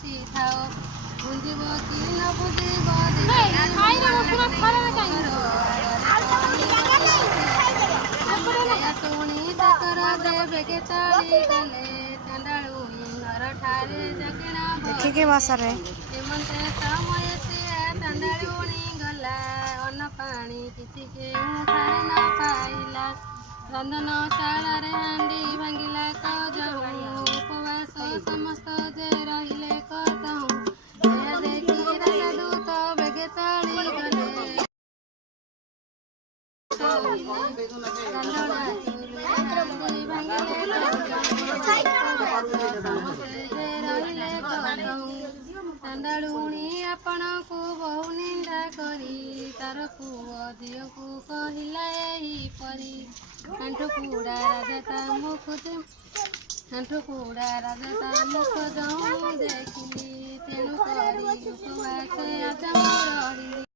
ବସିଥାଅ ବୁଝିବ କି ନ ବୁଝିବ ଶୁଣି ତାଙ୍କର ଦେବେ କେତଳି ଗଲେ ଚାଣ୍ଡାଳୁଣୀ ଘର ଠାରେ ଜଗିଣା ଦେଖିକି ବସରେ ଏମନ୍ତେ ସମୟ ସିଏ ଚାଣ୍ଡାଳୁଣୀ ଗଲା ଅନ୍ନ ପାଣି କିଛି କେଉଁ ଠାରେ ନ ପାଇଲା ରନ୍ଧନ ଶାଳରେ ହାଣ୍ଡି ଭାଙ୍ଗିଲା କଜହୁ ଉପବାସ ସମସ୍ତ ଯେ ରହିଲେ କତହୁ ଏହା ଦେଖି ରାଜଦୂତ ବେଗେ ଚାଲିଗଲେ ଚାଣ୍ଡାଳୁଣୀ ଆପଣଙ୍କୁ ବହୁ ନିନ୍ଦା କରି ତାର ପୁଅ ଝିଅକୁ କହିଲା ଏହିପରି ଆଣ୍ଠୁ କୁଡ଼ା ରାଜା ତା ମୁଖ ଯଉଁ ଦେଖିଲି ତେଣୁ କରି ଉପବାସେ ଆଜ ମୁଁ ରହିଲି।